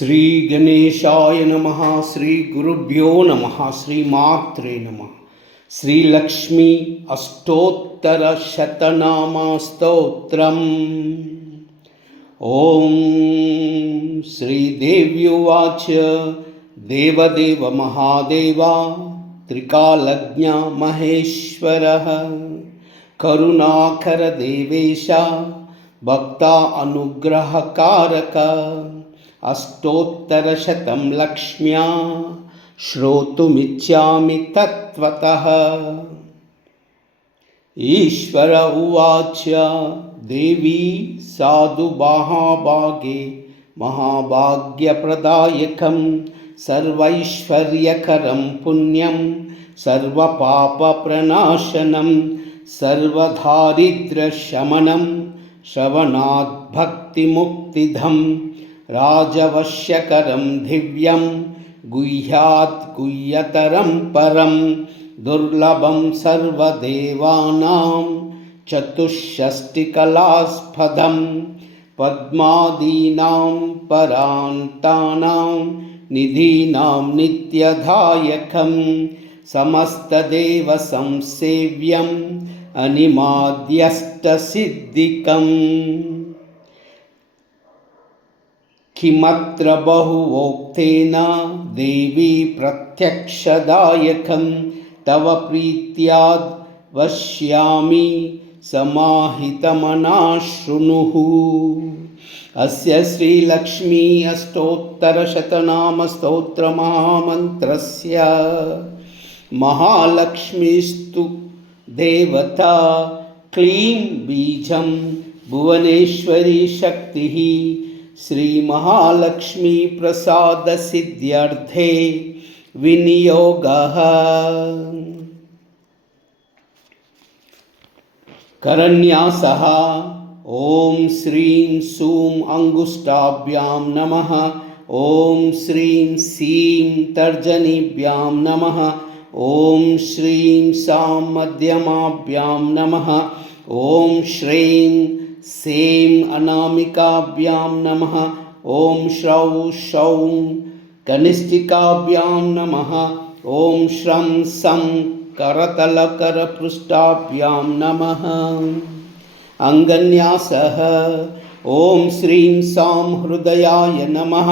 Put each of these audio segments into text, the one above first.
శ్రీ గణేశాయ నమః. శ్రీ గురుభ్యో నమః. శ్రీమాత్రే నమః. శ్రీలక్ష్మీ అష్టోత్తర శతనామ స్తోత్రం. ఓం శ్రీదేవ్యువాచ దేవదేవ మహాదేవా త్రికాలజ్ఞ మహేశ్వరః కరుణాకర దేవేశ భక్త అనుగ్రహకారక అష్టోత్తరశతం లక్ష్మ్యా శ్రోతుమిచ్చామి తత్వతః. ఈశ్వర ఉవాచ దేవీ సాధు మహాభాగే మహాభాగ్యప్రదాయకం సర్వైశ్వర్యకరం పుణ్యం సర్వపాపప్రణాశనం సర్వదారిద్ర్యశమనం శ్రవణాత్ భక్తిముక్తిదం రాజవశ్యకరం దివ్యం గుహ్యాత్ గుహ్యతరం పరం దుర్లభం సర్వదేవానాం చతుషష్టికళాస్పదం పద్మాదీనాం పరాంతానాం నిధీనాం నిత్యదాయకం సమస్తదేవ సంసేవ్యం అనిమాద్యష్టసిద్ధికం. కిమత్ర బహువోక్తేన దేవీ ప్రత్యక్షదాయకం తవ ప్రీత్యాద్ వక్ష్యామి సమాహితమనా శృణుః. అస్య శ్రీలక్ష్మీ అష్టోత్తరశతనామ స్తోత్ర మహామంత్రస్య మహాలక్ష్మీస్తు దేవతా క్లీం బీజం భువనేశ్వరీ శక్తిః శ్రీ మహాలక్ష్మీ ప్రసాద సిద్ధ్యర్థే వినియోగః. కరన్యాసః ఓం శ్రీం సూం అంగుష్టాభ్యాం నమః. ఓం శ్రీం సీం తర్జనీభ్యాం నమః. ఓం శ్రీం సాం మధ్యమాభ్యాం నమః. ఓం శ్రీం సేం అనామికాభ్యాం నమః. ఓం శ్రౌ శౌం కనిష్ఠికాభ్యాం నమః. ఓం శ్రం సం కరతలకరపృష్ఠాభ్యాం నమః. అంగన్యాసః ఓం శ్రీం సాం హృదయాయ నమః.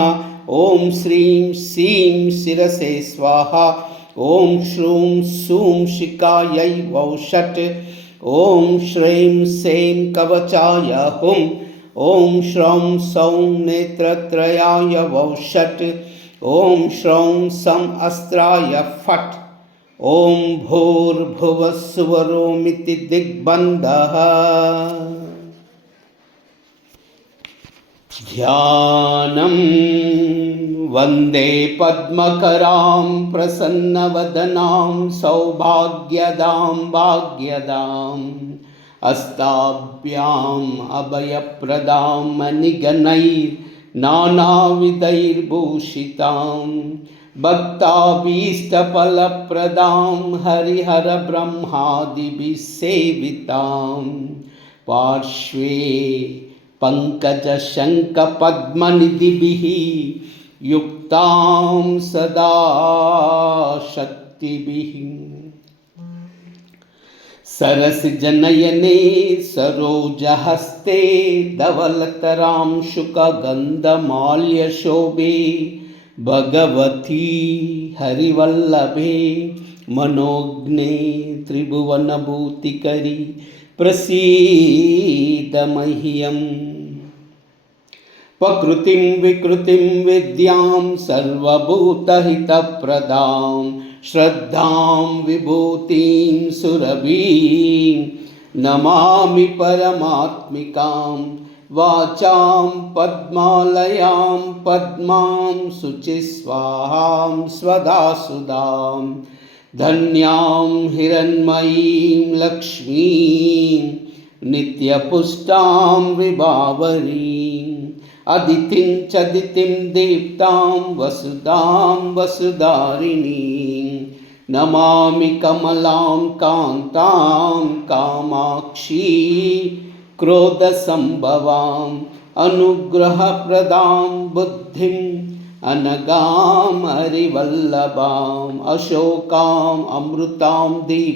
ఓం శ్రీం సీం శిరసే స్వాహా. ఓం శ్రూం సూం శిఖాయై వౌషట్. ఓం శ్రీం సేం కవచాయ హుం. ఓం శ్రౌం సౌం నేత్రత్రయాయ వౌషట్. ఓం శ్రౌం సం అస్త్రాయ ఫట్. ఓం భూర్భువస్సువరోమితి దిగ్బంధః. ధ్యానం వందే పద్మకరాం ప్రసన్నవదనాం సౌభాగ్యదాం భాగ్యదాం అస్తాభ్యాం అభయప్రదాం మణిగణైర్నానావిధైర్భూషితాం భక్తాభీష్టఫలప్రదాం హరిహర బ్రహ్మాదిభిः సేవితాం పార్శ్వే పంకజశంఖపద్మనిధిభిः యుక్తాం సదా శక్తిభిः. సరసిజనయనే సరోజహస్తే ధవళతరాం శుకగంధమాల్యశోభే భగవతీ హరివల్లభే మనోజ్ఞే త్రిభువనభూతికరీ ప్రసీద మహ్యం. ప్రకృతిం వికృతిం విద్యాం సర్వభూతహితప్రదాం శ్రద్ధాం విభూతిం సురభీం నమామి పరమాత్మికాం. వాచాం పద్మాలయాం పద్మాం శుచిస్వాహాం స్వదాసుదాం ధన్యాం హిరణ్మయీం లక్ష్మీం నిత్యపుష్టాం విభావరీం అదితిం చదితిం దీప్తాం వసుదాం వసుధారిణీం. నమామి కమలాం కాంతాం కామాక్షీ క్రోధ సంభవాం अनुग्रहप्रदां बुद्धिम् अनगां हरिवल्लभाम् अशोकाम् अमृतां दीप्तां